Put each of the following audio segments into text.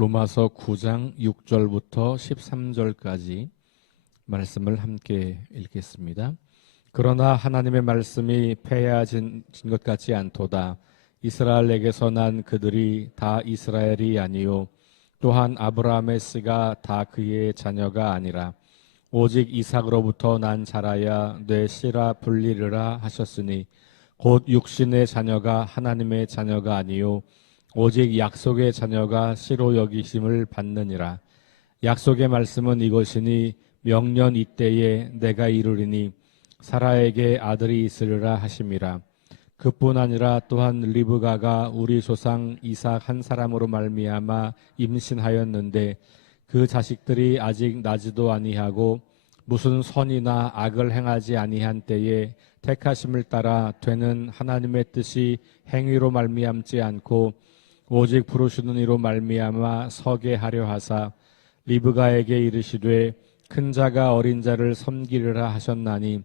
로마서 9장 6절부터 13절까지 말씀을 함께 읽겠습니다. 그러나 하나님의 말씀이 패하진 것 같지 않도다. 이스라엘에게서 난 그들이 다 이스라엘이 아니요 또한 아브라함의 씨가 다 그의 자녀가 아니라 오직 이삭으로부터 난 자라야 내 씨라 불리르라 하셨으니 곧 육신의 자녀가 하나님의 자녀가 아니요 오직 약속의 자녀가 씨로 여기심을 받느니라. 약속의 말씀은 이것이니 명년 이때에 내가 이루리니 사라에게 아들이 있으리라 하심이라. 그뿐 아니라 또한 리브가가 우리 조상 이삭 한 사람으로 말미암아 임신하였는데 그 자식들이 아직 나지도 아니하고 무슨 선이나 악을 행하지 아니한 때에 택하심을 따라 되는 하나님의 뜻이 행위로 말미암지 않고 오직 부르시는 이로 말미암아 서게 하려 하사 리브가에게 이르시되 큰 자가 어린 자를 섬기리라 하셨나니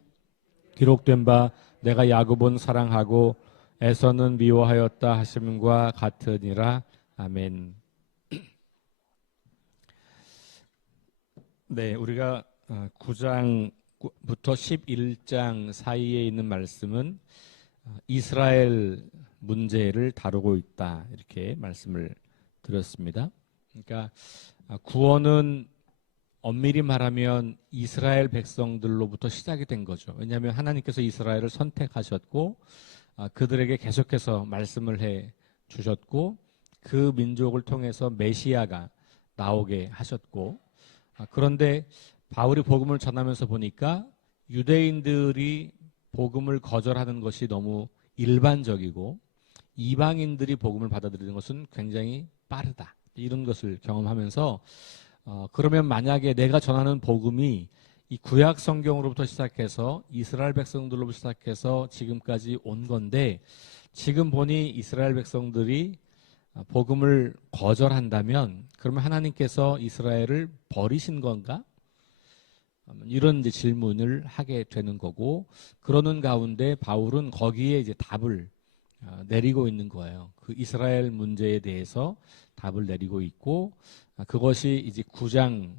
기록된 바 내가 야곱은 사랑하고 에서는 미워하였다 하심과 같으니라. 아멘. 네, 우리가 9장부터 11장 사이에 있는 말씀은 이스라엘 문제를 다루고 있다, 이렇게 말씀을 드렸습니다. 그러니까 구원은 엄밀히 말하면 이스라엘 백성들로부터 시작이 된 거죠. 왜냐하면 하나님께서 이스라엘을 선택하셨고 그들에게 계속해서 말씀을 해 주셨고 그 민족을 통해서 메시아가 나오게 하셨고, 그런데 바울이 복음을 전하면서 보니까 유대인들이 복음을 거절하는 것이 너무 일반적이고 이방인들이 복음을 받아들이는 것은 굉장히 빠르다, 이런 것을 경험하면서 그러면 만약에 내가 전하는 복음이 이 구약 성경으로부터 시작해서 이스라엘 백성들로부터 시작해서 지금까지 온 건데 지금 보니 이스라엘 백성들이 복음을 거절한다면 그러면 하나님께서 이스라엘을 버리신 건가? 이런 이제 질문을 하게 되는 거고, 그러는 가운데 바울은 거기에 이제 답을 내리고 있는 거예요. 그 이스라엘 문제에 대해서 답을 내리고 있고, 그것이 이제 9장,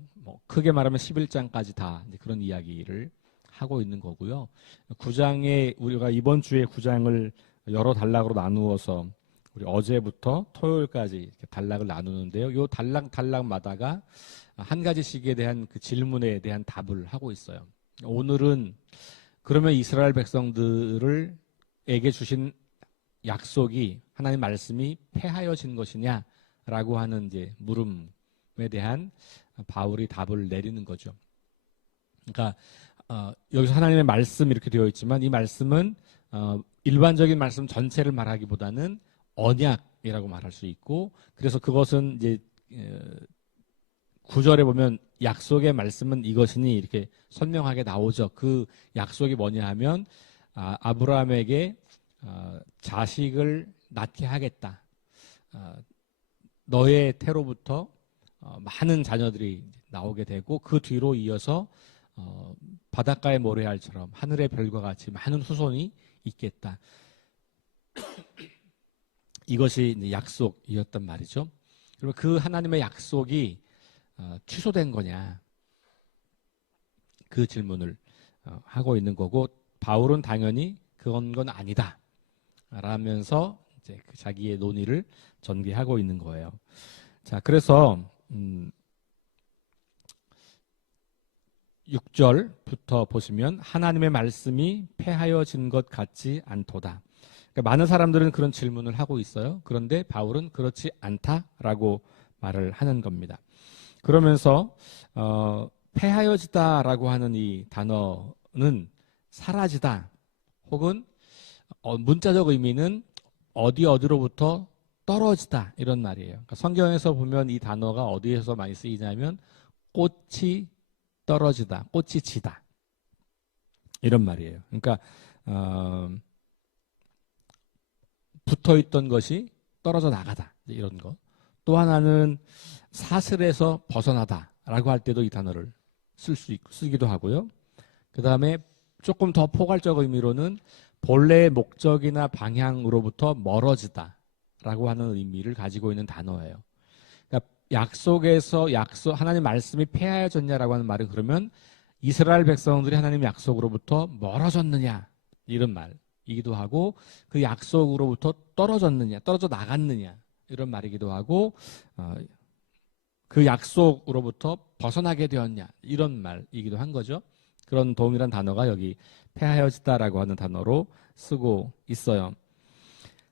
크게 말하면 11장까지 다 이제 그런 이야기를 하고 있는 거고요. 9장에 우리가 이번 주에 9장을 여러 단락으로 나누어서 우리 어제부터 토요일까지 이렇게 단락을 나누는데요. 요 단락마다가 한 가지씩에 대한 그 질문에 대한 답을 하고 있어요. 오늘은 그러면 이스라엘 백성들에게 주신 약속이, 하나님 말씀이 폐하여진 것이냐라고 하는 이제 물음에 대한 바울이 답을 내리는 거죠. 그러니까 여기서 하나님의 말씀 이렇게 되어 있지만 이 말씀은 일반적인 말씀 전체를 말하기보다는 언약이라고 말할 수 있고, 그래서 그것은 이제 9절에 보면 약속의 말씀은 이것이니 이렇게 선명하게 나오죠. 그 약속이 뭐냐 하면 아브라함에게 자식을 낳게 하겠다. 너의 태로부터 많은 자녀들이 나오게 되고 그 뒤로 이어서 바닷가의 모래알처럼 하늘의 별과 같이 많은 후손이 있겠다. 이것이 이제 약속이었단 말이죠. 그리고 그 하나님의 약속이 취소된 거냐, 그 질문을 하고 있는 거고, 바울은 당연히 그건 아니다 라면서 이제 자기의 논의를 전개하고 있는 거예요. 자, 그래서 6절부터 보시면 하나님의 말씀이 폐하여진 것 같지 않도다. 그러니까 많은 사람들은 그런 질문을 하고 있어요. 그런데 바울은 그렇지 않다라고 말을 하는 겁니다. 그러면서 폐하여지다라고 하는 이 단어는 사라지다, 혹은 문자적 의미는 어디로부터 떨어지다, 이런 말이에요. 그러니까 성경에서 보면 이 단어가 어디에서 많이 쓰이냐면 꽃이 떨어지다, 꽃이 지다, 이런 말이에요. 그러니까 붙어있던 것이 떨어져 나가다, 이런 거. 또 하나는 사슬에서 벗어나다라고 할 때도 이 단어를 쓰기도 하고요. 그 다음에 조금 더 포괄적 의미로는 본래의 목적이나 방향으로부터 멀어지다라고 하는 의미를 가지고 있는 단어예요. 그러니까 약속에서 하나님 말씀이 폐하여졌냐라고 하는 말은 그러면 이스라엘 백성들이 하나님 약속으로부터 멀어졌느냐 이런 말이기도 하고 그 약속으로부터 떨어졌느냐 떨어져 나갔느냐 이런 말이기도 하고 그 약속으로부터 벗어나게 되었냐 이런 말이기도 한 거죠. 그런 동일한 단어가 여기 폐하여지다라고 하는 단어로 쓰고 있어요.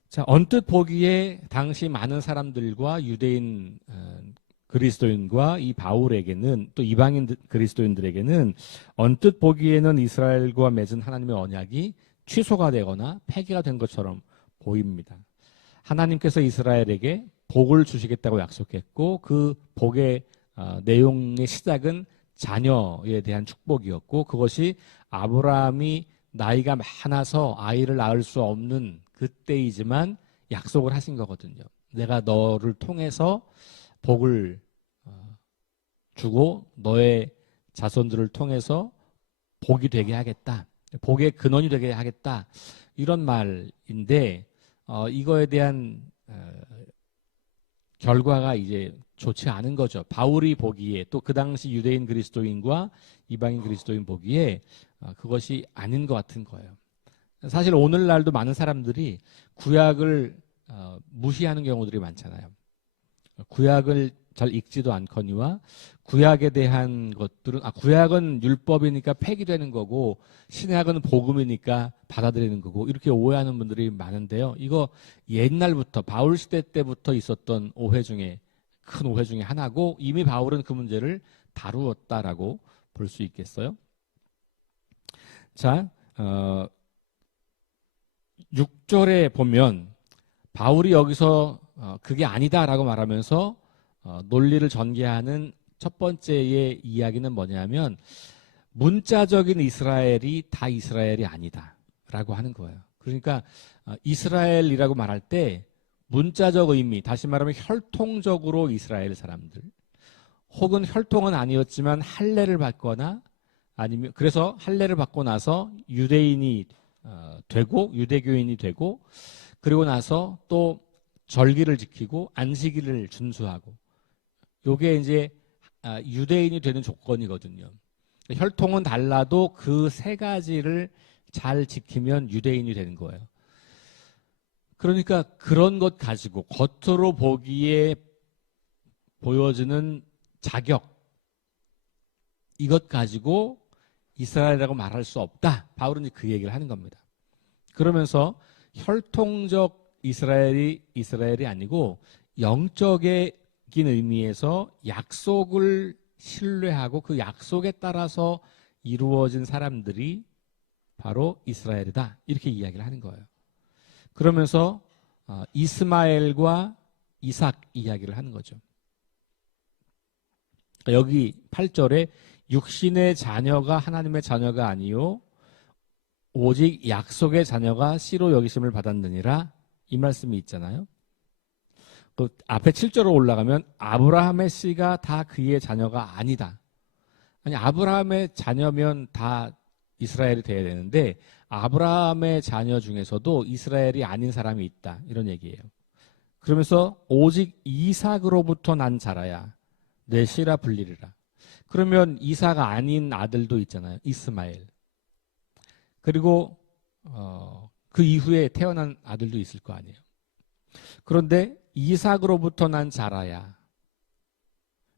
자, 언뜻 보기에 당시 많은 사람들과 유대인 그리스도인과 이 바울에게는 또 이방인 그리스도인들에게는 언뜻 보기에는 이스라엘과 맺은 하나님의 언약이 취소가 되거나 폐기가 된 것처럼 보입니다. 하나님께서 이스라엘에게 복을 주시겠다고 약속했고 그 복의 내용의 시작은 자녀에 대한 축복이었고 그것이 아브라함이 나이가 많아서 아이를 낳을 수 없는 그때이지만 약속을 하신 거거든요. 내가 너를 통해서 복을 주고 너의 자손들을 통해서 복이 되게 하겠다. 복의 근원이 되게 하겠다. 이런 말인데 이거에 대한 결과가 이제 좋지 않은 거죠. 바울이 보기에 또 그 당시 유대인 그리스도인과 이방인 그리스도인 보기에 그것이 아닌 것 같은 거예요. 사실 오늘날도 많은 사람들이 구약을 무시하는 경우들이 많잖아요. 구약을 잘 읽지도 않거니와 구약에 대한 것들은 구약은 율법이니까 폐기되는 거고 신약은 복음이니까 받아들이는 거고 이렇게 오해하는 분들이 많은데요. 이거 옛날부터 바울 시대 때부터 있었던 오해 중에 큰 오해 중에 하나고 이미 바울은 그 문제를 다루었다라고 볼 수 있겠어요. 자, 6절에 보면 바울이 여기서 그게 아니다라고 말하면서 논리를 전개하는 첫 번째의 이야기는 뭐냐면 문자적인 이스라엘이 다 이스라엘이 아니다라고 하는 거예요. 그러니까 이스라엘이라고 말할 때 문자적 의미, 다시 말하면 혈통적으로 이스라엘 사람들 혹은 혈통은 아니었지만 할례를 받거나 아니면 그래서 할례를 받고 나서 유대인이 되고 유대교인이 되고 그리고 나서 또 절기를 지키고 안식일을 준수하고 요게 이제 유대인이 되는 조건이거든요. 혈통은 달라도 그 세 가지를 잘 지키면 유대인이 되는 거예요. 그러니까 그런 것 가지고 겉으로 보기에 보여지는 자격 이것 가지고 이스라엘이라고 말할 수 없다. 바울은 그 얘기를 하는 겁니다. 그러면서 혈통적 이스라엘이 아니고 영적인 의미에서 약속을 신뢰하고 그 약속에 따라서 이루어진 사람들이 바로 이스라엘이다. 이렇게 이야기를 하는 거예요. 그러면서 이스마엘과 이삭 이야기를 하는 거죠. 여기 8절에 육신의 자녀가 하나님의 자녀가 아니요 오직 약속의 자녀가 씨로 여기심을 받았느니라 이 말씀이 있잖아요. 그 앞에 7절로 올라가면 아브라함의 씨가 다 그의 자녀가 아니다. 아니 아브라함의 자녀면 다 이스라엘이 돼야 되는데 아브라함의 자녀 중에서도 이스라엘이 아닌 사람이 있다. 이런 얘기예요. 그러면서 오직 이삭으로부터 난 자라야 내 씨라 불리리라. 그러면 이삭 아닌 아들도 있잖아요. 이스마엘. 그리고 그 이후에 태어난 아들도 있을 거 아니에요. 그런데 이삭으로부터 난 자라야.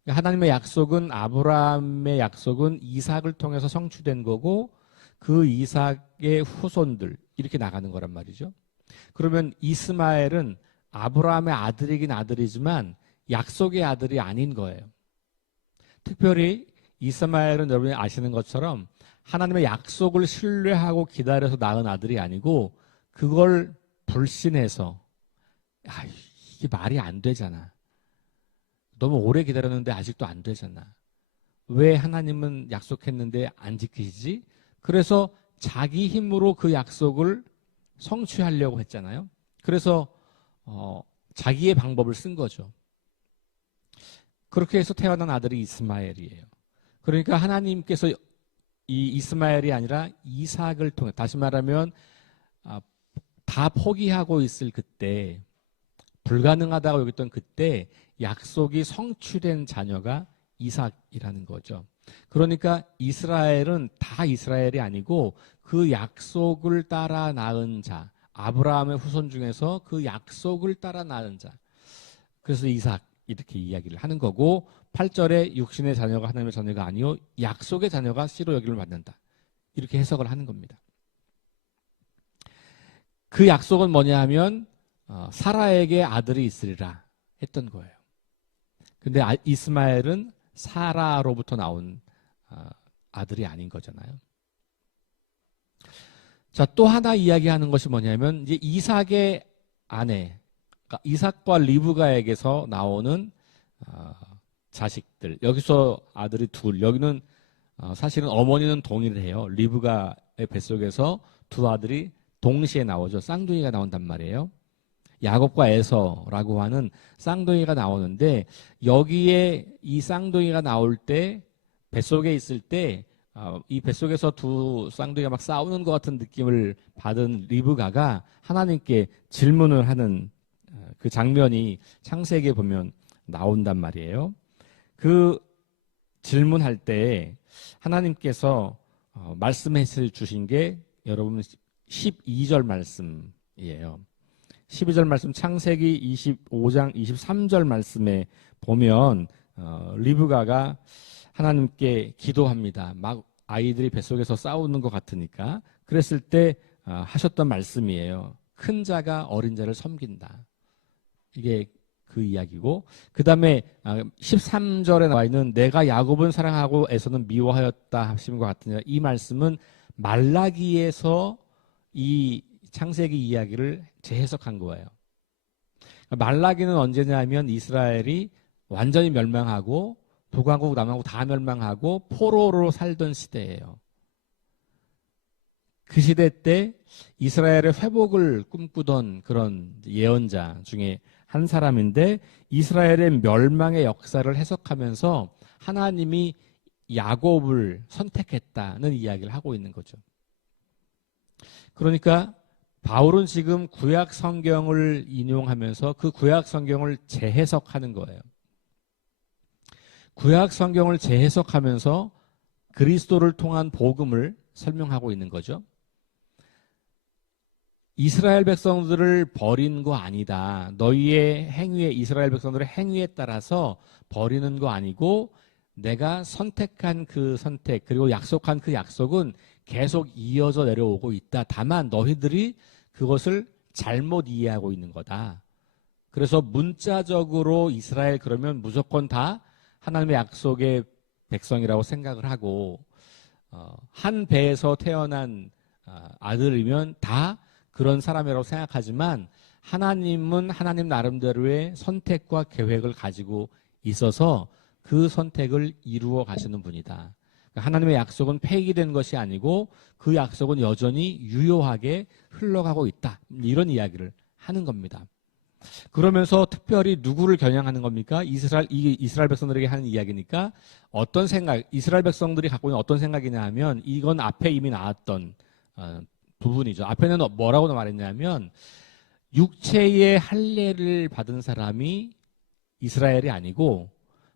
하나님의 약속은 아브라함의 약속은 이삭을 통해서 성취된 거고 그 이삭의 후손들 이렇게 나가는 거란 말이죠. 그러면 이스마엘은 아브라함의 아들이긴 아들이지만 약속의 아들이 아닌 거예요. 특별히 이스마엘은 여러분이 아시는 것처럼 하나님의 약속을 신뢰하고 기다려서 낳은 아들이 아니고 그걸 불신해서 이게 말이 안 되잖아. 너무 오래 기다렸는데 아직도 안 되잖아. 왜 하나님은 약속했는데 안 지키시지? 그래서 자기 힘으로 그 약속을 성취하려고 했잖아요. 그래서 자기의 방법을 쓴 거죠. 그렇게 해서 태어난 아들이 이스마엘이에요. 그러니까 하나님께서 이 이스마엘이 아니라 이삭을 통해 다시 말하면 다 포기하고 있을 그때 불가능하다고 여겼던 그때 약속이 성취된 자녀가 이삭이라는 거죠. 그러니까 이스라엘은 다 이스라엘이 아니고 그 약속을 따라 낳은 자, 아브라함의 후손 중에서 그 약속을 따라 낳은 자. 그래서 이삭 이렇게 이야기를 하는 거고 8절에 육신의 자녀가 하나님의 자녀가 아니요 약속의 자녀가 씨로 여김을 받는다. 이렇게 해석을 하는 겁니다. 그 약속은 뭐냐 하면 사라에게 아들이 있으리라 했던 거예요. 근데 이스마엘은 사라로부터 나온 아들이 아닌 거잖아요. 자, 또 하나 이야기하는 것이 뭐냐면 이제 이삭의 아내, 그러니까 이삭과 리브가에게서 나오는 자식들. 여기서 아들이 둘. 여기는 사실은 어머니는 동의를 해요. 리브가의 뱃속에서 두 아들이 동시에 나오죠. 쌍둥이가 나온단 말이에요. 야곱과 에서라고 하는 쌍둥이가 나오는데 여기에 이 쌍둥이가 나올 때 뱃속에 있을 때 이 뱃속에서 두 쌍둥이가 막 싸우는 것 같은 느낌을 받은 리브가가 하나님께 질문을 하는 그 장면이 창세기에 보면 나온단 말이에요. 그 질문할 때 하나님께서 말씀해 주신 게 여러분 12절 말씀이에요. 12절 말씀 창세기 25장 23절 말씀에 보면 리브가가 하나님께 기도합니다. 막 아이들이 뱃속에서 싸우는 것 같으니까 그랬을 때 하셨던 말씀이에요. 큰 자가 어린 자를 섬긴다. 이게 그 이야기고 그 다음에 13절에 나와 있는 내가 야곱은 사랑하고 에서는 미워하였다 하신 것 같으냐 이 말씀은 말라기에서 이 창세기 이야기를 재해석한 거예요. 말라기는 언제냐면 이스라엘이 완전히 멸망하고 북왕국 남왕국 다 멸망하고 포로로 살던 시대예요. 그 시대 때 이스라엘의 회복을 꿈꾸던 그런 예언자 중에 한 사람인데 이스라엘의 멸망의 역사를 해석하면서 하나님이 야곱을 선택했다는 이야기를 하고 있는 거죠. 그러니까 바울은 지금 구약 성경을 인용하면서 그 구약 성경을 재해석하는 거예요. 구약 성경을 재해석하면서 그리스도를 통한 복음을 설명하고 있는 거죠. 이스라엘 백성들을 버린 거 아니다. 너희의 행위에 이스라엘 백성들의 행위에 따라서 버리는 거 아니고 내가 선택한 그 선택 그리고 약속한 그 약속은 계속 이어져 내려오고 있다. 다만 너희들이 그것을 잘못 이해하고 있는 거다. 그래서 문자적으로 이스라엘 그러면 무조건 다 하나님의 약속의 백성이라고 생각을 하고 한 배에서 태어난 아들이면 다 그런 사람이라고 생각하지만 하나님은 하나님 나름대로의 선택과 계획을 가지고 있어서 그 선택을 이루어 가시는 분이다. 하나님의 약속은 폐기된 것이 아니고 그 약속은 여전히 유효하게 흘러가고 있다. 이런 이야기를 하는 겁니다. 그러면서 특별히 누구를 겨냥하는 겁니까? 이스라엘 백성들에게 하는 이야기니까 어떤 생각, 이스라엘 백성들이 갖고 있는 어떤 생각이냐 하면 이건 앞에 이미 나왔던 부분이죠. 앞에는 뭐라고 말했냐면 육체의 할례를 받은 사람이 이스라엘이 아니고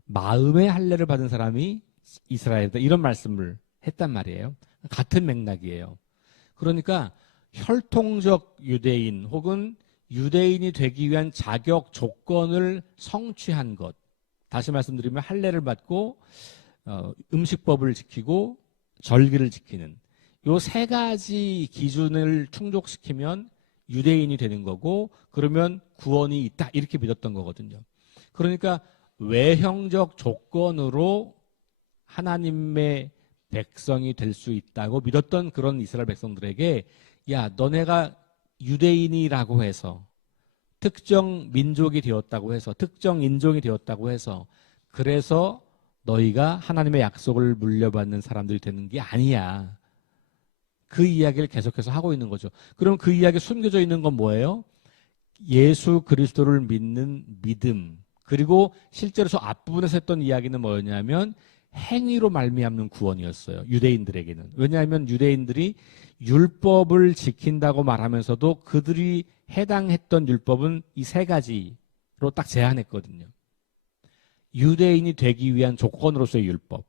마음의 할례를 받은 사람이 이스라엘이다. 이런 말씀을 했단 말이에요. 같은 맥락이에요. 그러니까 혈통적 유대인 혹은 유대인이 되기 위한 자격 조건을 성취한 것. 다시 말씀드리면 할례를 받고 음식법을 지키고 절기를 지키는 요 세 가지 기준을 충족시키면 유대인이 되는 거고 그러면 구원이 있다 이렇게 믿었던 거거든요. 그러니까 외형적 조건으로 하나님의 백성이 될 수 있다고 믿었던 그런 이스라엘 백성들에게 야 너네가 유대인이라고 해서 특정 민족이 되었다고 해서 특정 인종이 되었다고 해서 그래서 너희가 하나님의 약속을 물려받는 사람들이 되는 게 아니야. 그 이야기를 계속해서 하고 있는 거죠. 그럼 그 이야기에 숨겨져 있는 건 뭐예요? 예수 그리스도를 믿는 믿음. 그리고 실제로 저 앞부분에서 했던 이야기는 뭐였냐면 행위로 말미암는 구원이었어요. 유대인들에게는. 왜냐하면 유대인들이 율법을 지킨다고 말하면서도 그들이 해당했던 율법은 이 세 가지 딱 제한했거든요. 유대인이 되기 위한 조건으로서의 율법.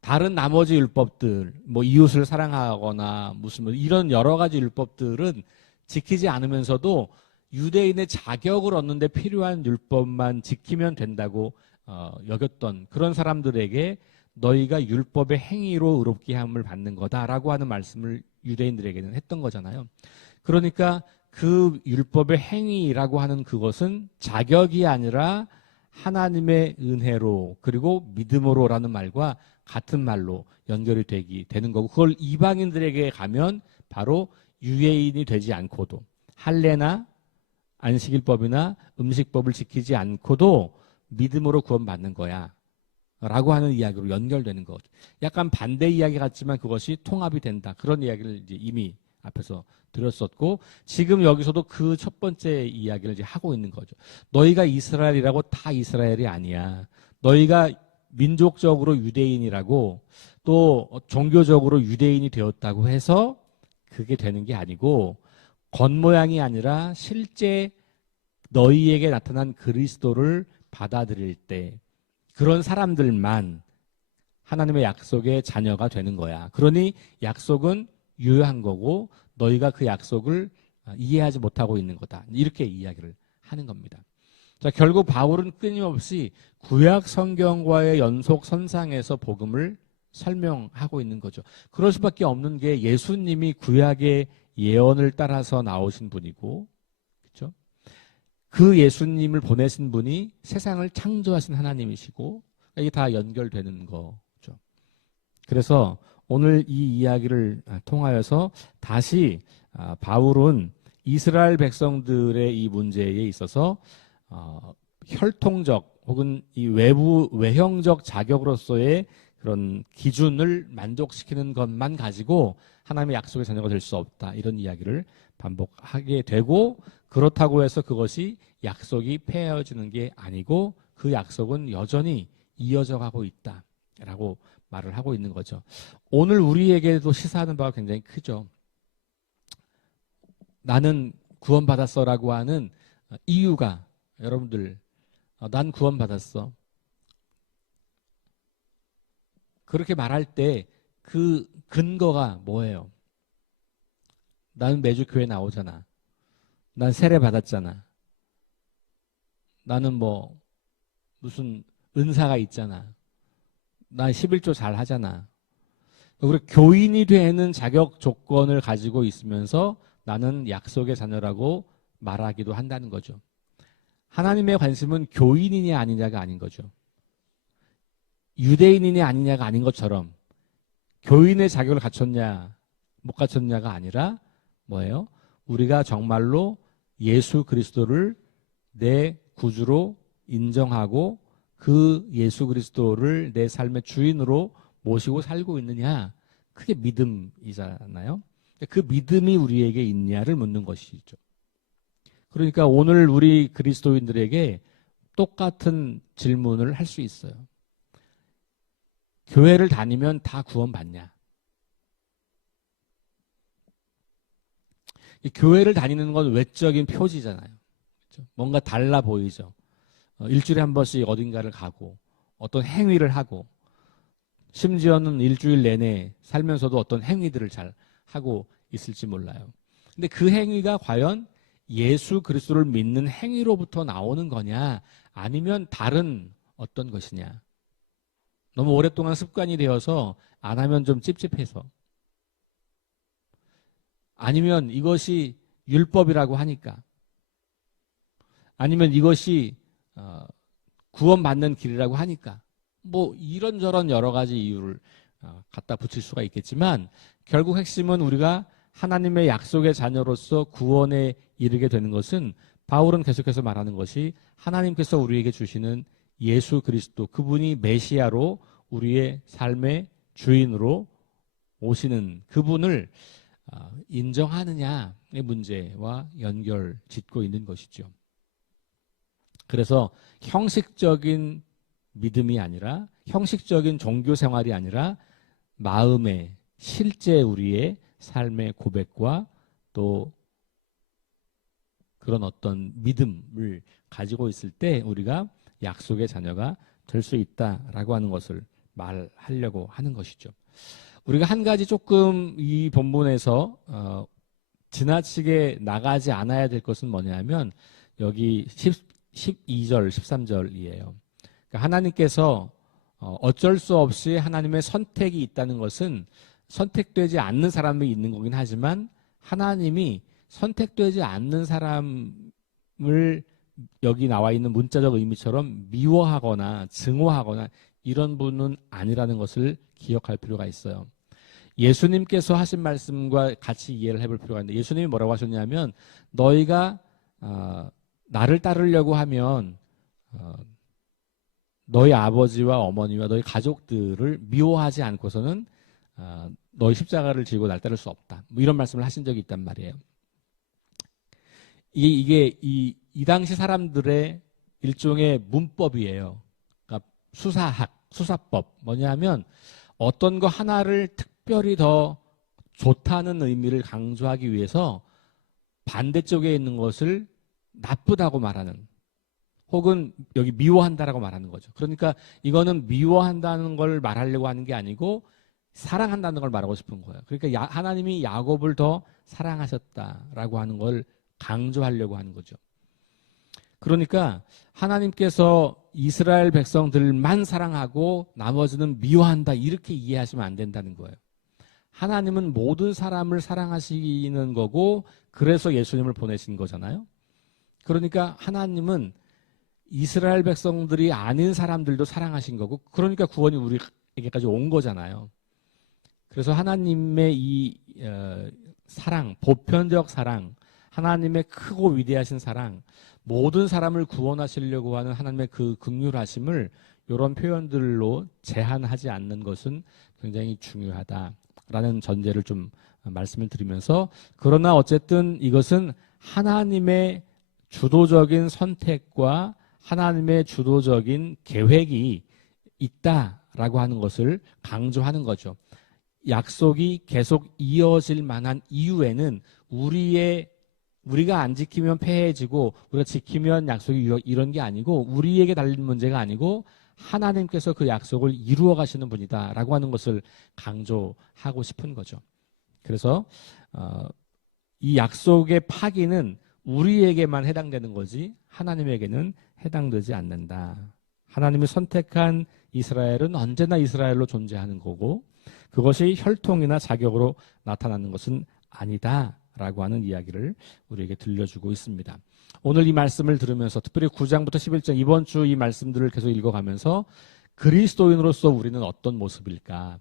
다른 나머지 율법들, 뭐 이웃을 사랑하거나 무슨 뭐 이런 여러 가지 율법들은 지키지 않으면서도 유대인의 자격을 얻는 데 필요한 율법만 지키면 된다고 여겼던 그런 사람들에게 너희가 율법의 행위로 의롭게 함을 받는 거다라고 하는 말씀을 유대인들에게는 했던 거잖아요. 그러니까 그 율법의 행위라고 하는 그것은 자격이 아니라 하나님의 은혜로 그리고 믿음으로라는 말과 같은 말로 연결이 되는 거고, 그걸 이방인들에게 가면 바로 유대인이 되지 않고도 할례나 안식일법이나 음식법을 지키지 않고도 믿음으로 구원받는 거야 라고 하는 이야기로 연결되는 거죠. 약간 반대 이야기 같지만 그것이 통합이 된다, 그런 이야기를 이제 이미 앞에서 드렸었고, 지금 여기서도 그 첫 번째 이야기를 이제 하고 있는 거죠. 너희가 이스라엘이라고 다 이스라엘이 아니야. 너희가 민족적으로 유대인이라고 또 종교적으로 유대인이 되었다고 해서 그게 되는 게 아니고, 겉모양이 아니라 실제 너희에게 나타난 그리스도를 받아들일 때 그런 사람들만 하나님의 약속의 자녀가 되는 거야. 그러니 약속은 유효한 거고 너희가 그 약속을 이해하지 못하고 있는 거다, 이렇게 이야기를 하는 겁니다. 자, 결국 바울은 끊임없이 구약 성경과의 연속 선상에서 복음을 설명하고 있는 거죠. 그럴 수밖에 없는 게 예수님이 구약의 예언을 따라서 나오신 분이고, 그렇죠? 그 예수님을 보내신 분이 세상을 창조하신 하나님이시고, 이게 다 연결되는 거죠. 그래서 오늘 이 이야기를 통하여서 다시 바울은 이스라엘 백성들의 이 문제에 있어서 혈통적 혹은 이 외형적 자격으로서의 그런 기준을 만족시키는 것만 가지고 하나님의 약속의 자녀가 될 수 없다, 이런 이야기를 반복하게 되고, 그렇다고 해서 그것이 약속이 폐해지는 게 아니고 그 약속은 여전히 이어져 가고 있다라고 말을 하고 있는 거죠. 오늘 우리에게도 시사하는 바가 굉장히 크죠. 나는 구원받았어라고 하는 이유가, 여러분들, 난 구원받았어, 그렇게 말할 때 그 근거가 뭐예요? 나는 매주 교회 나오잖아. 난 세례 받았잖아. 나는 뭐 무슨 은사가 있잖아. 난 11조 잘 하잖아. 우리 교인이 되는 자격 조건을 가지고 있으면서 나는 약속의 자녀라고 말하기도 한다는 거죠. 하나님의 관심은 교인이냐 아니냐가 아닌 거죠. 유대인이냐 아니냐가 아닌 것처럼 교인의 자격을 갖췄냐 못 갖췄냐가 아니라 뭐예요? 우리가 정말로 예수 그리스도를 내 구주로 인정하고 그 예수 그리스도를 내 삶의 주인으로 모시고 살고 있느냐, 그게 믿음이잖아요. 그 믿음이 우리에게 있냐를 묻는 것이죠. 그러니까 오늘 우리 그리스도인들에게 똑같은 질문을 할 수 있어요. 교회를 다니면 다 구원받냐? 교회를 다니는 건 외적인 표지잖아요. 그렇죠? 뭔가 달라 보이죠. 일주일에 한 번씩 어딘가를 가고 어떤 행위를 하고, 심지어는 일주일 내내 살면서도 어떤 행위들을 잘 하고 있을지 몰라요. 근데 그 행위가 과연 예수 그리스도를 믿는 행위로부터 나오는 거냐, 아니면 다른 어떤 것이냐. 너무 오랫동안 습관이 되어서 안 하면 좀 찝찝해서, 아니면 이것이 율법이라고 하니까, 아니면 이것이 구원받는 길이라고 하니까, 뭐 이런저런 여러 가지 이유를 갖다 붙일 수가 있겠지만, 결국 핵심은 우리가 하나님의 약속의 자녀로서 구원에 이르게 되는 것은, 바울은 계속해서 말하는 것이 하나님께서 우리에게 주시는 예수 그리스도, 그분이 메시아로 우리의 삶의 주인으로 오시는 그분을 인정하느냐의 문제와 연결 짓고 있는 것이죠. 그래서 형식적인 믿음이 아니라, 형식적인 종교 생활이 아니라 마음의 실제 우리의 삶의 고백과 또 그런 어떤 믿음을 가지고 있을 때 우리가 약속의 자녀가 될 수 있다라고 하는 것을 말하려고 하는 것이죠. 우리가 한 가지 조금 이 본문에서 지나치게 나가지 않아야 될 것은 뭐냐면 여기 12절, 13절이에요. 그러니까 하나님께서 어쩔 수 없이 하나님의 선택이 있다는 것은 선택되지 않는 사람이 있는 거긴 하지만 하나님이 선택되지 않는 사람을 여기 나와 있는 문자적 의미처럼 미워하거나 증오하거나 이런 분은 아니라는 것을 기억할 필요가 있어요. 예수님께서 하신 말씀과 같이 이해를 해볼 필요가 있는데 예수님이 뭐라고 하셨냐면 너희가 나를 따르려고 하면 너희 아버지와 어머니와 너희 가족들을 미워하지 않고서는 너희 십자가를 지고 날 따를 수 없다. 뭐 이런 말씀을 하신 적이 있단 말이에요. 이게 이 당시 사람들의 일종의 문법이에요. 그러니까 수사법. 뭐냐면 어떤 거 하나를 특별히 더 좋다는 의미를 강조하기 위해서 반대쪽에 있는 것을 나쁘다고 말하는 혹은 여기 미워한다라고 말하는 거죠. 그러니까 이거는 미워한다는 걸 말하려고 하는 게 아니고 사랑한다는 걸 말하고 싶은 거예요. 그러니까 하나님이 야곱을 더 사랑하셨다라고 하는 걸 강조하려고 하는 거죠. 그러니까 하나님께서 이스라엘 백성들만 사랑하고 나머지는 미워한다 이렇게 이해하시면 안 된다는 거예요. 하나님은 모든 사람을 사랑하시는 거고 그래서 예수님을 보내신 거잖아요. 그러니까 하나님은 이스라엘 백성들이 아닌 사람들도 사랑하신 거고 그러니까 구원이 우리에게까지 온 거잖아요. 그래서 하나님의 이 사랑, 보편적 사랑, 하나님의 크고 위대하신 사랑, 모든 사람을 구원하시려고 하는 하나님의 그 긍휼하심을 이런 표현들로 제한하지 않는 것은 굉장히 중요하다라는 전제를 좀 말씀을 드리면서 그러나 어쨌든 이것은 하나님의 주도적인 선택과 하나님의 주도적인 계획이 있다라고 하는 것을 강조하는 거죠. 약속이 계속 이어질 만한 이유에는 우리가 안 지키면 패해지고 우리가 지키면 약속이 이런 게 아니고 우리에게 달린 문제가 아니고 하나님께서 그 약속을 이루어 가시는 분이다라고 하는 것을 강조하고 싶은 거죠. 그래서 이 약속의 파기는 우리에게만 해당되는 거지 하나님에게는 해당되지 않는다. 하나님이 선택한 이스라엘은 언제나 이스라엘로 존재하는 거고 그것이 혈통이나 자격으로 나타나는 것은 아니다라고 하는 이야기를 우리에게 들려주고 있습니다. 오늘 이 말씀을 들으면서 특별히 9장부터 11장 이번 주 이 말씀들을 계속 읽어가면서 그리스도인으로서 우리는 어떤 모습일까?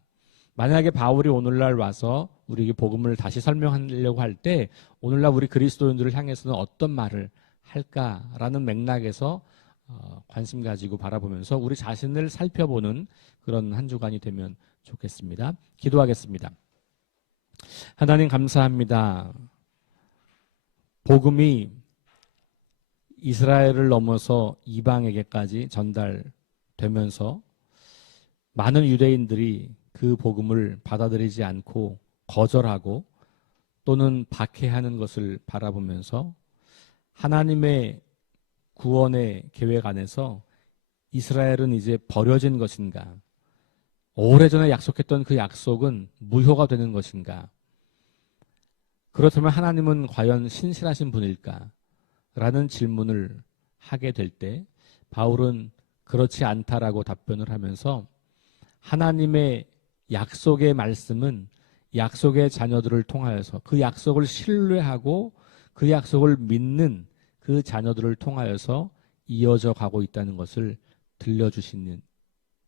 만약에 바울이 오늘날 와서 우리에게 복음을 다시 설명하려고 할 때 오늘날 우리 그리스도인들을 향해서는 어떤 말을 할까라는 맥락에서 관심 가지고 바라보면서 우리 자신을 살펴보는 그런 한 주간이 되면 좋겠습니다. 기도하겠습니다. 하나님 감사합니다. 복음이 이스라엘을 넘어서 이방에게까지 전달되면서 많은 유대인들이 그 복음을 받아들이지 않고 거절하고 또는 박해하는 것을 바라보면서 하나님의 구원의 계획 안에서 이스라엘은 이제 버려진 것인가? 오래전에 약속했던 그 약속은 무효가 되는 것인가? 그렇다면 하나님은 과연 신실하신 분일까? 라는 질문을 하게 될 때 바울은 그렇지 않다라고 답변을 하면서 하나님의 약속의 말씀은 약속의 자녀들을 통하여서 그 약속을 신뢰하고 그 약속을 믿는 그 자녀들을 통하여서 이어져 가고 있다는 것을 들려주시는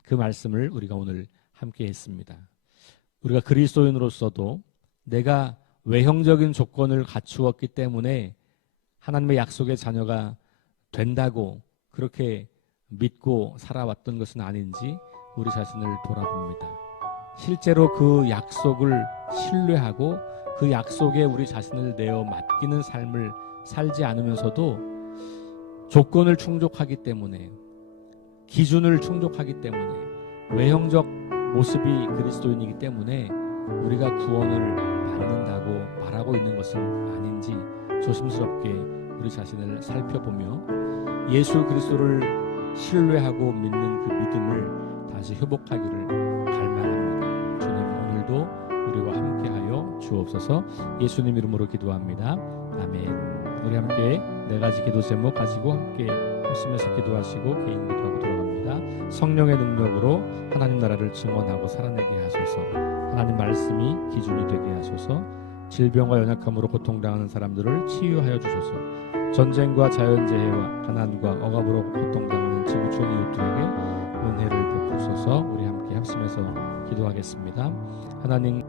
그 말씀을 우리가 오늘 함께 했습니다. 우리가 그리스도인으로서도 내가 외형적인 조건을 갖추었기 때문에 하나님의 약속의 자녀가 된다고 그렇게 믿고 살아왔던 것은 아닌지 우리 자신을 돌아봅니다. 실제로 그 약속을 신뢰하고 그 약속에 우리 자신을 내어 맡기는 삶을 살지 않으면서도 조건을 충족하기 때문에 기준을 충족하기 때문에 외형적 모습이 그리스도인이기 때문에 우리가 구원을 받는다고 말하고 있는 것은 아닌지 조심스럽게 우리 자신을 살펴보며 예수 그리스도를 신뢰하고 믿는 그 믿음을 다시 회복하기를 갈망합니다. 주님 오늘도 우리와 함께하여 주옵소서. 예수님 이름으로 기도합니다. 아멘. 우리 함께 네 가지 기도 제목 가지고 함께 하시면서 기도하시고 개인 기도하고 돌아갑니다. 성령의 능력으로 하나님 나라를 증언하고 살아내게 하소서. 하나님 말씀이 기준이 되게 하소서. 질병과 연약함으로 고통당하는 사람들을 치유하여 주소서. 전쟁과 자연재해와 가난과 억압으로 고통당하는 지구촌 이웃들에게 은혜를 베푸소서. 우리 함께 합심해서 기도하겠습니다. 하나님